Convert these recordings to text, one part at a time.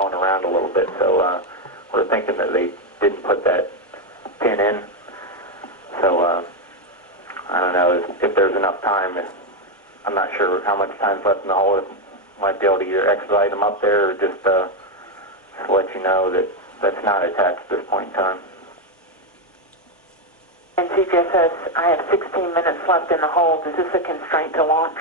blowing around a little bit. So we're thinking that they didn't put that pin in. So I don't know if there's enough time. I'm not sure how much time's left in the hole. Might be able to either expedite them up there or just let you know that that's not attached at this point in time. And CJ says, I have 16 minutes left in the hold. Is this a constraint to launch?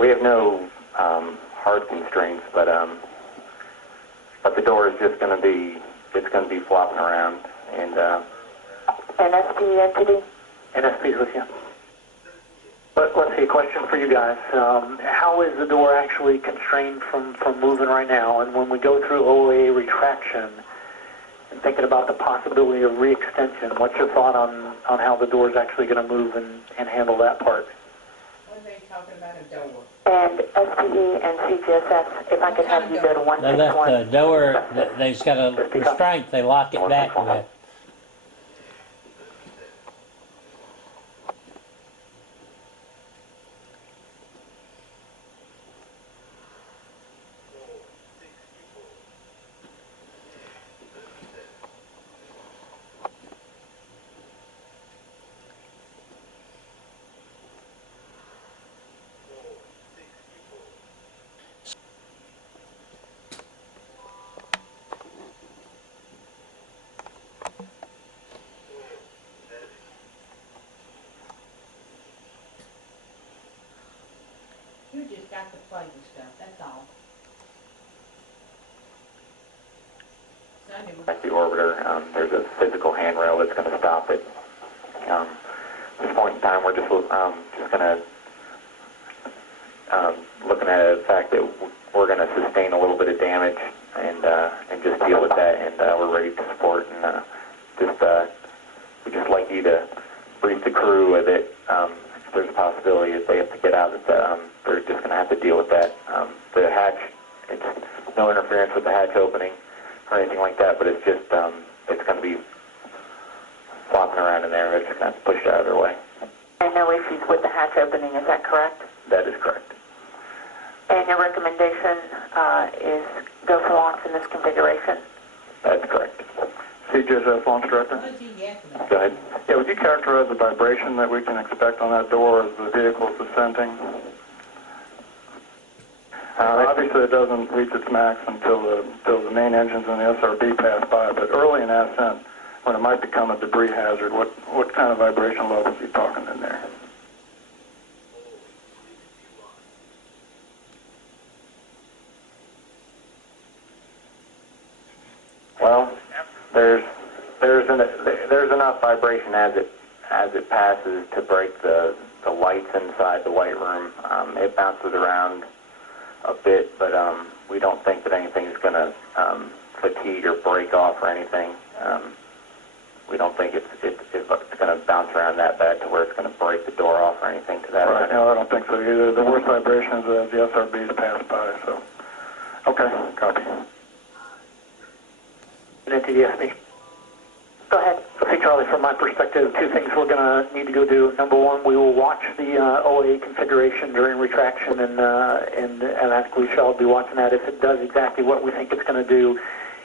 We have no hard constraints, but the door is just going to be flopping around. And NSP entity? NSP's with you. Let's see, a question for you guys. How is the door actually constrained from moving right now? And when we go through OA retraction and thinking about the possibility of re-extension, what's your thought on how the door is actually going to move and handle that part? What are they talking about, a door? And SPE and CGSS, if I could have you go to 161. They left the door, they've got a restraint, they lock it back with. You just got to play with stuff, that's all. like the orbiter, there's a physical handrail that's going to stop it. At this point in time, we're just going to looking at the fact that we're going to sustain a little bit of damage and just deal with that, and we're ready to support. And we just like you to brief the crew with it. If there's a possibility that they have to get out, that they're just going to have to deal with that. The hatch, it's no interference with the hatch opening or anything like that, but it's just it's going to be flopping around in there. They're just going to have to push it out of their way. And no issues with the hatch opening, is that correct? That is correct. And your recommendation is go for launch in this configuration? That's correct. CJSF Launch Director. Go ahead. Yeah, would you characterize the vibration that we can expect on that door as the vehicle is ascending? Obviously, it doesn't reach its max until the main engines and the SRB pass by, but early in ascent, when it might become a debris hazard, what kind of vibration levels are you talking in there? Well, there's enough vibration as it passes to break the lights inside the white room. It bounces around a bit, but we don't think that anything is going to fatigue or break off or anything. We don't think it's going to bounce around that bad to where it's going to break the door off or anything to that. Right. No, I don't think so either. The worst vibration is as the SRBs pass by. So, okay, copy. And then to the SB. Go ahead. Okay, Charlie, from my perspective, two things we're going to need to go do. Number one, we will watch the OA configuration during retraction, and I think we shall be watching that. If it does exactly what we think it's going to do,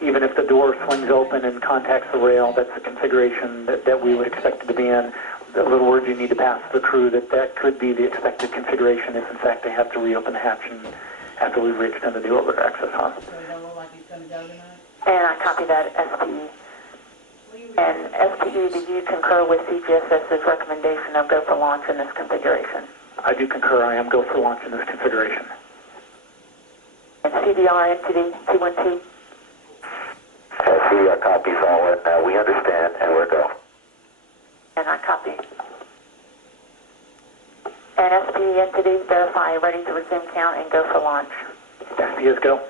even if the door swings open and contacts the rail, that's the configuration that we would expect it to be in. The little word you need to pass to the crew that could be the expected configuration if, in fact, they have to reopen the hatch and after we've re-extended the orbiter access on. So it don't look like it's going to go tonight? And I copy that, SPE. And SPE, do you concur with CGSS's recommendation of go for launch in this configuration? I do concur. I am go for launch in this configuration. And CDR entity 212? CDR copies all. We understand, and we're go. And I copy. And SPE entity, verify, ready to resume count and go for launch. SPE is go.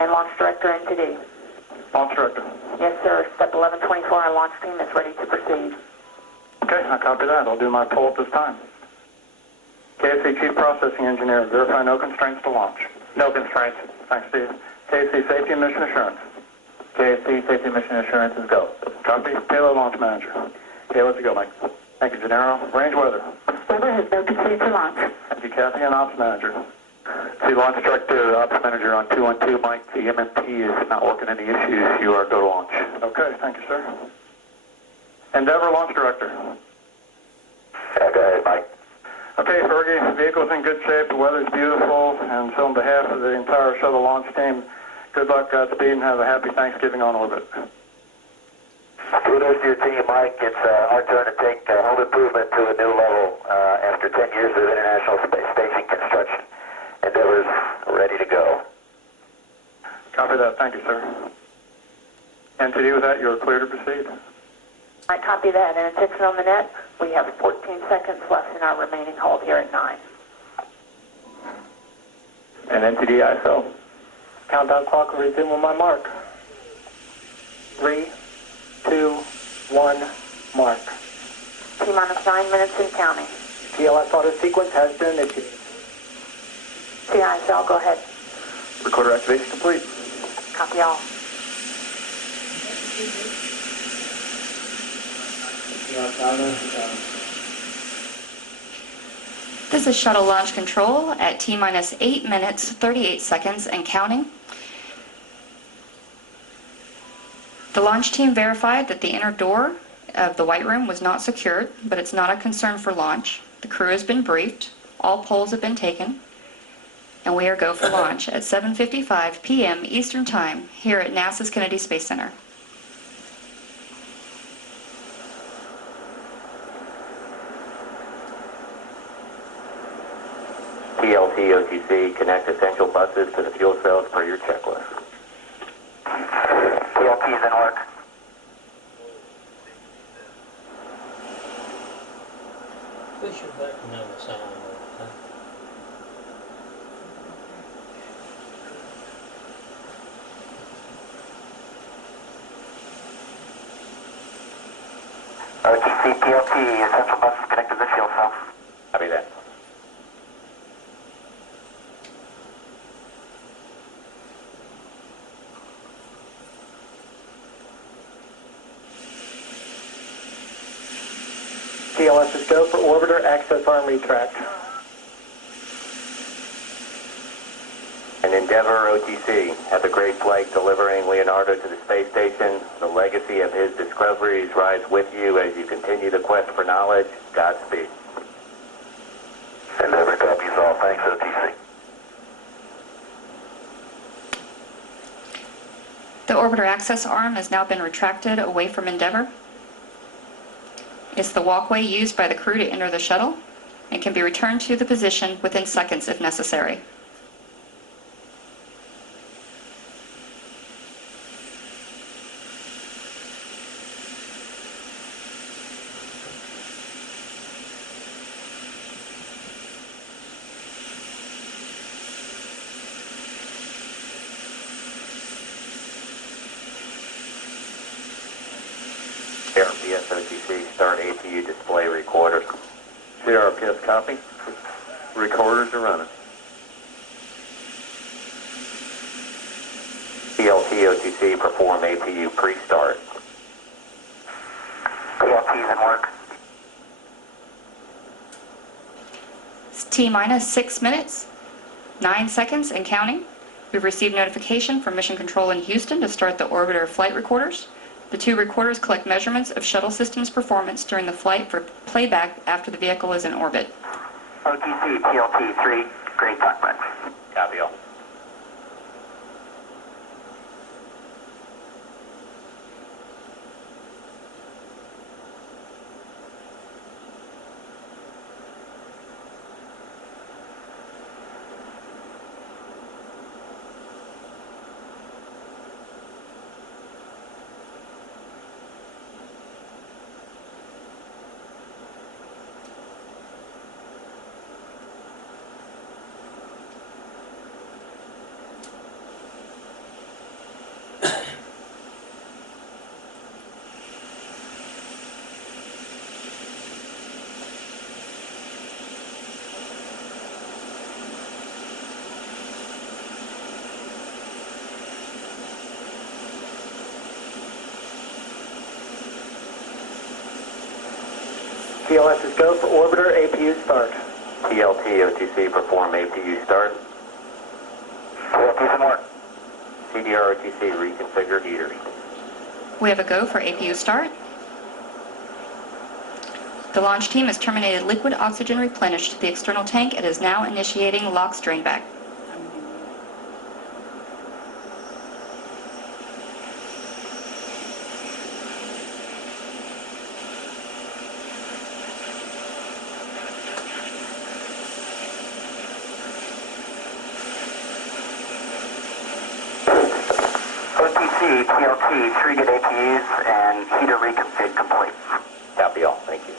And launch director entity? Launch Director. Yes, sir. Step 1124, our launch team is ready to proceed. Okay, I copy that. I'll do my poll at this time. KSC Chief Processing Engineer, verify no constraints to launch. No constraints. Thanks, Steve. KSC Safety and Mission Assurance. KSC Safety Mission Assurance is go. Copy. Payload Launch Manager. Okay, let's go, Mike. Thank you, Gennaro. Range Weather. Weather has no constraints to launch. Thank you, Kathy, and Ops Manager. 2 Launch Director, Ops Manager on 212, Mike. The MMP is not working any issues. You are go to launch. Okay, thank you, sir. Endeavor Launch Director. Yeah, go ahead, Mike. Okay, Fergie, the vehicle's in good shape, the weather's beautiful, and so on behalf of the entire shuttle launch team, good luck, Godspeed, and have a happy Thanksgiving on orbit. Kudos to your team, Mike. It's our turn to take home improvement to a new level after 10 years of International Space Station construction. Endeavor's ready to go. Copy that, thank you, sir. NTD, with that, you're clear to proceed. I copy that, and attention on the net. We have 14 seconds left in our remaining hold here at 9. And NTD ISO. Countdown clock will resume on my mark. 3, 2, 1, mark. T-minus 9 minutes and counting. TLS auto sequence has been initiated. CISL, go ahead. Recorder activation complete. Copy all. This is Shuttle Launch Control at T-minus 8 minutes, 38 seconds and counting. The launch team verified that the inner door of the White Room was not secured, but it's not a concern for launch. The crew has been briefed, all polls have been taken, and we are go for launch at 7:55 p.m. Eastern Time here at NASA's Kennedy Space Center. TLT OTC, connect essential buses to the fuel cells per your checklist. TLT's in work. Push your button on the side. Huh? OTC, TLT, essential buses connected to the fuel cell. Copy that. TLS is go for orbiter access arm retract. And Endeavor OTC, have a great flight delivering Leonardo to the space station. The legacy of his discoveries rides with you as you continue the quest for knowledge. Godspeed. Endeavor copies all. Thanks, OTC. The orbiter access arm has now been retracted away from Endeavor. It's the walkway used by the crew to enter the shuttle and can be returned to the position within seconds if necessary. CRPS OTC, start APU display recorder. CRPS copy. Recorders are running. TLT OTC, perform APU pre-start. TLT's in work. It's T-minus 6 minutes, 9 seconds and counting. We've received notification from Mission Control in Houston to start the orbiter flight recorders. The two recorders collect measurements of shuttle systems performance during the flight for playback after the vehicle is in orbit. OTC, TLT 3, great talkback. Copy all. TLS is go for orbiter APU start. TLT OTC, perform APU start. CDR-OTC, reconfigure heaters. We have a go for APU start. The launch team has terminated liquid oxygen replenish to the external tank and is now initiating LOX drain back. OTC, TLT, 3 good APUs and heater reconfig complete. Copy all, thank you.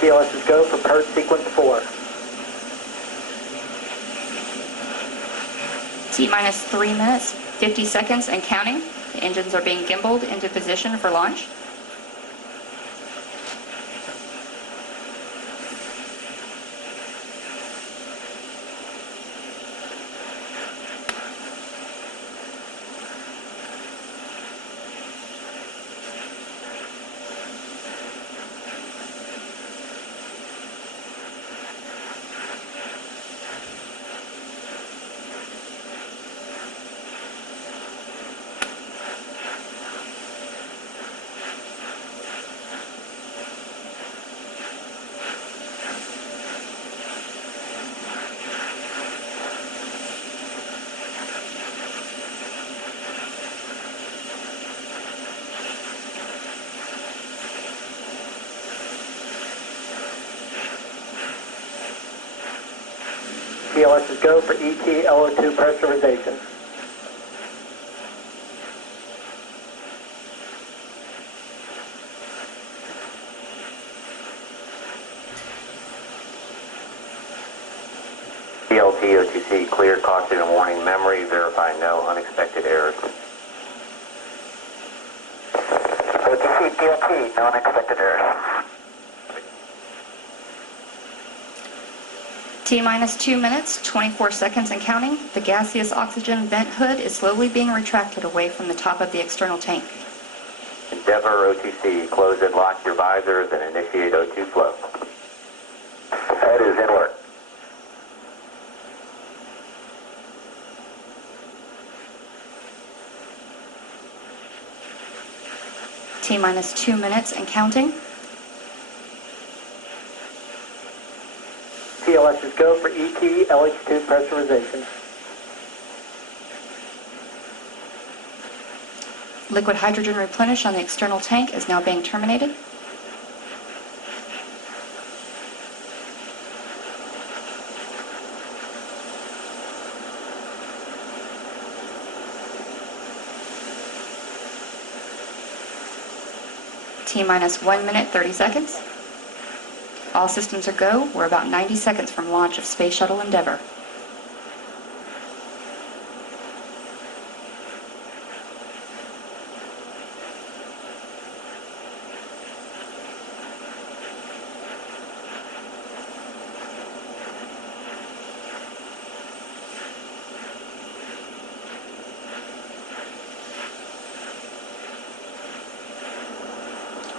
TLS is go for PERT sequence 4. T-minus 3 minutes, 50 seconds and counting. The engines are being gimbaled into position for launch. TLS is go for ET LO2 pressurization. TLT, OTC, clear, caution and warning memory, verify no unexpected errors. OTC, TLT, no unexpected errors. T-minus 2 minutes, 24 seconds and counting. The gaseous oxygen vent hood is slowly being retracted away from the top of the external tank. Endeavor, OTC, close and lock your visors and initiate O2 flow. That is inward. T-minus 2 minutes and counting. TLS is go for ET LH2 pressurization. Liquid hydrogen replenish on the external tank is now being terminated. T-minus 1 minute, 30 seconds. All systems are go. We're about 90 seconds from launch of Space Shuttle Endeavour.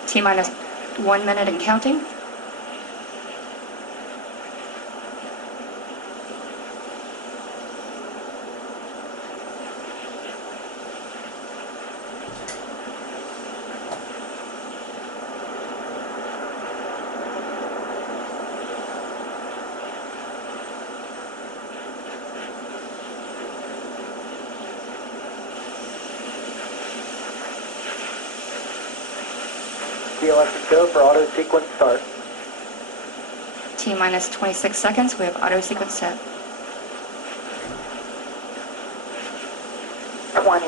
T-minus 1 minute and counting. TLS is go for auto sequence start. T-minus 26 seconds. We have auto sequence set. 20,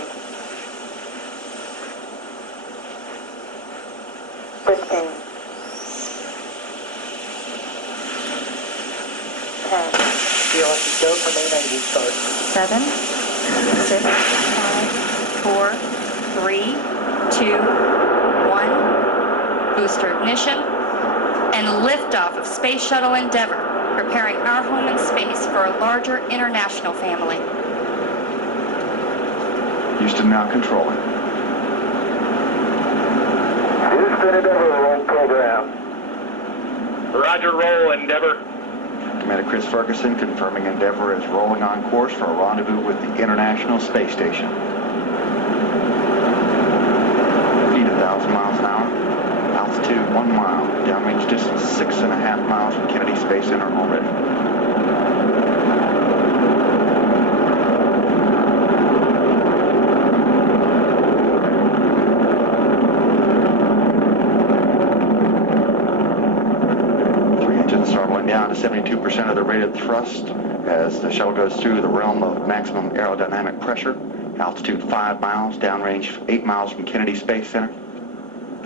15, 10, TLS is go for main engine start. 7, 6, 5, 4, 3, 2, 1. Booster ignition and liftoff of Space Shuttle Endeavour, preparing our home in space for a larger international family. Houston now controlling. Houston, Endeavor, roll program. Roger, roll, Endeavor. Commander Chris Ferguson confirming Endeavour is rolling on course for a rendezvous with the International Space Station. Speed 1,000 miles an hour. Altitude 1 mile. Downrange distance 6.5 miles from Kennedy Space Center orbit. Down to 72% of the rated thrust as the shuttle goes through the realm of maximum aerodynamic pressure. Altitude 5 miles, downrange 8 miles from Kennedy Space Center.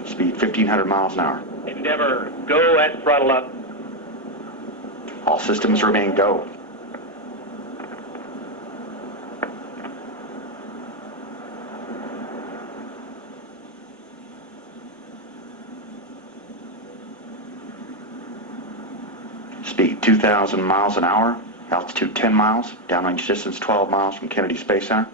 Speed 1,500 miles an hour. Endeavor, go at throttle up. All systems remain go. Speed 2,000 miles an hour, altitude 10 miles, downrange distance 12 miles from Kennedy Space Center.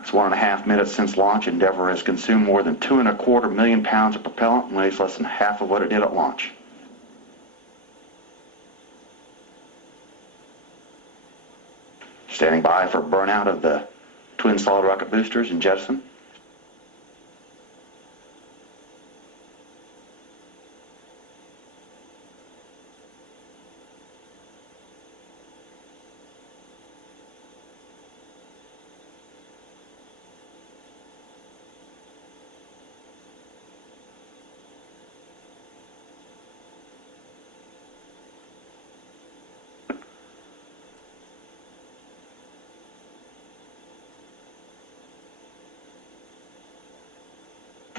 It's 1.5 minutes since launch. Endeavour has consumed more than 2.25 million pounds of propellant and weighs less than half of what it did at launch. Standing by for burnout of the twin solid rocket boosters and jettison.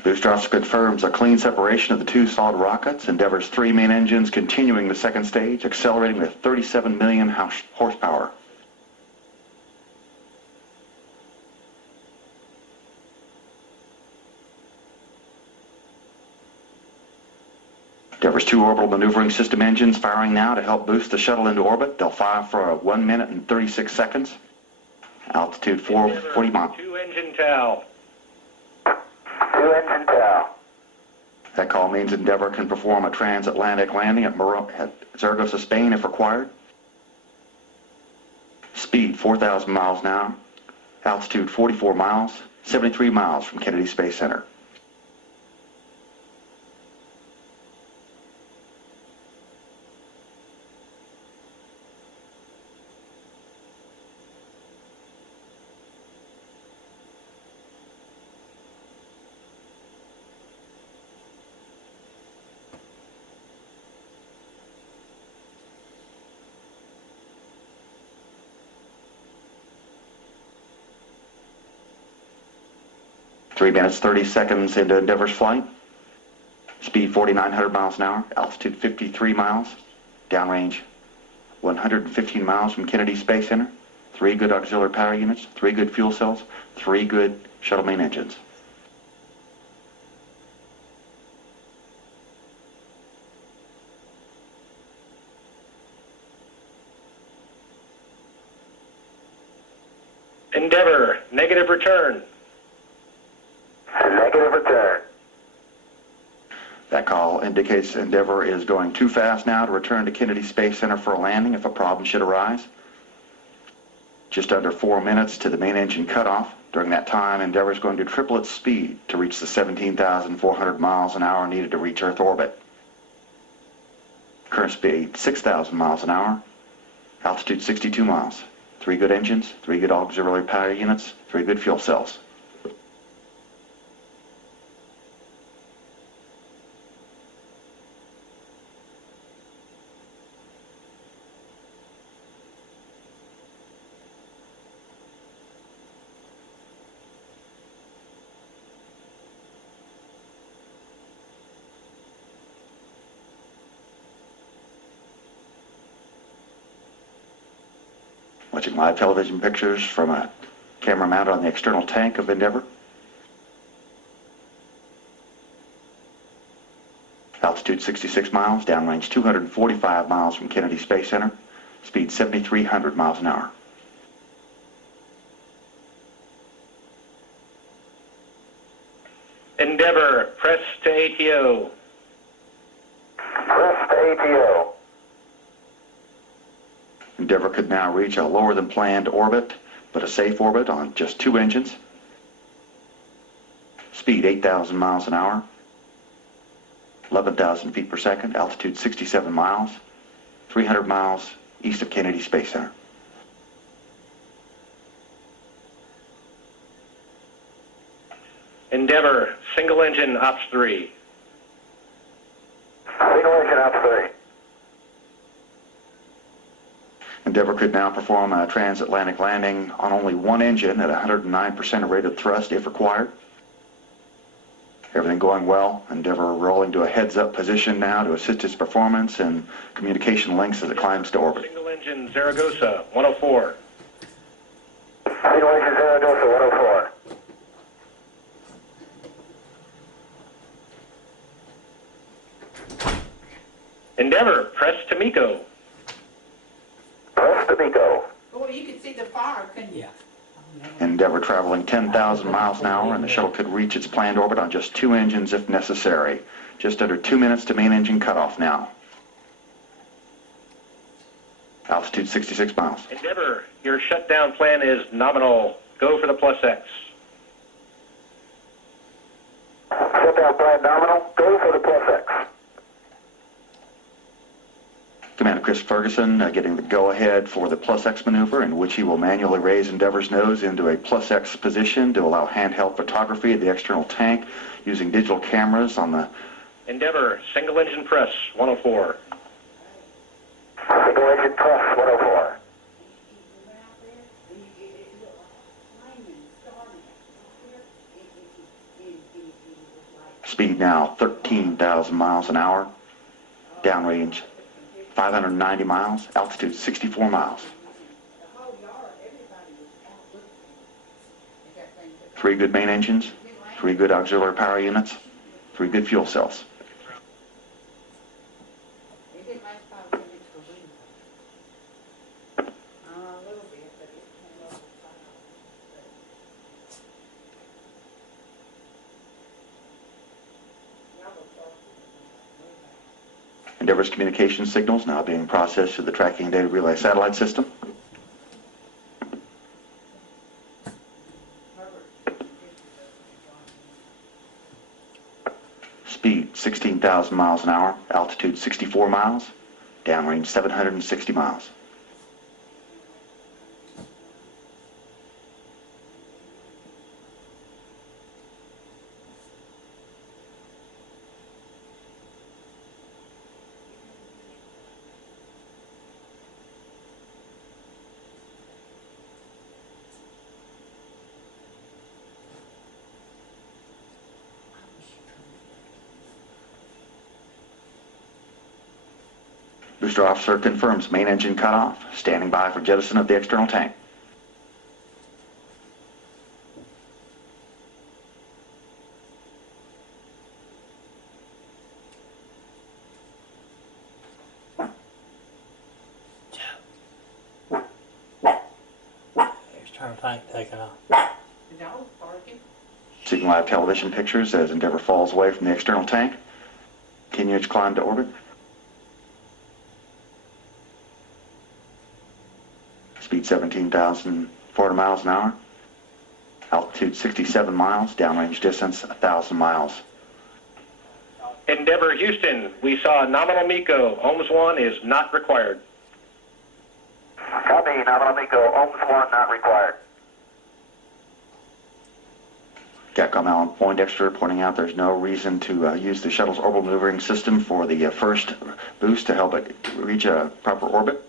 Booster officer confirms a clean separation of the two solid rockets. Endeavour's 3 main engines continuing the second stage, accelerating with 37 million horsepower. Endeavour's 2 orbital maneuvering system engines firing now to help boost the shuttle into orbit. They'll fire for 1 minute and 36 seconds. Altitude 440 miles. 2 engine tail. 2 engine tail. That call means Endeavour can perform a transatlantic landing at Zaragoza, Spain if required. Speed 4,000 miles an hour. Altitude 44 miles, 73 miles from Kennedy Space Center. Three minutes, 30 seconds into Endeavour's flight. Speed 4,900 miles an hour, altitude 53 miles, downrange 115 miles from Kennedy Space Center. 3 good auxiliary power units, 3 good fuel cells, 3 good shuttle main engines. Endeavor, negative return. Negative return. That call indicates Endeavour is going too fast now to return to Kennedy Space Center for a landing if a problem should arise. Just under 4 minutes to the main engine cutoff. During that time, Endeavour is going to triple its speed to reach the 17,400 miles an hour needed to reach Earth orbit. Current speed, 6,000 miles an hour. Altitude, 62 miles. 3 good engines, 3 good auxiliary power units, 3 good fuel cells. Watching live television pictures from a camera mounted on the external tank of Endeavour. Altitude 66 miles, downrange 245 miles from Kennedy Space Center. Speed 7,300 miles an hour. Endeavor, press to ATO. Press to ATO. Endeavor could now reach a lower than planned orbit, but a safe orbit on just 2 engines. Speed 8,000 miles an hour, 11,000 feet per second, altitude 67 miles, 300 miles east of Kennedy Space Center. Endeavor, single engine, Ops 3. Single engine, Ops 3. Endeavor could now perform a transatlantic landing on only 1 engine at 109% rated thrust if required. Everything going well. Endeavor rolling to a heads-up position now to assist its performance and communication links as it climbs to orbit. Single engine, Zaragoza, 104. Single engine, Zaragoza, 104. Endeavor, press to MECO. Press to MECO. Boy, you could see the fire, couldn't you? Endeavor traveling 10,000 miles an hour, and the shuttle could reach its planned orbit on just 2 engines if necessary. Just under 2 minutes to main engine cutoff now. Altitude 66 miles. Endeavor, your shutdown plan is nominal. Go for the plus X. Shutdown plan nominal. Go for the plus X. Commander Chris Ferguson getting the go-ahead for the plus X maneuver, in which he will manually raise Endeavor's nose into a plus X position to allow handheld photography of the external tank using digital cameras on the... Endeavor, single engine press, 104. Single engine press, 104. Speed now 13,000 miles an hour. Downrange 590 miles. Altitude 64 miles. 3 good main engines. 3 good auxiliary power units. 3 good fuel cells. Endeavor's communication signals now being processed through the tracking data relay satellite system. Speed 16,000 miles an hour, altitude 64 miles, downrange 760 miles. Booster officer confirms main engine cutoff, standing by for jettison of the external tank. External tank taken off. The dog's barking. Seeing live television pictures as Endeavor falls away from the external tank. Continue its climb to orbit. Speed 17,400 miles an hour. Altitude 67 miles. Downrange distance 1,000 miles. Endeavor, Houston, we saw nominal MECO. OMS 1 is not required. Copy, nominal MECO. OMS 1 not required. Capcom Alan Poindexter pointing out there's no reason to use the shuttle's orbital maneuvering system for the first boost to help it reach a proper orbit.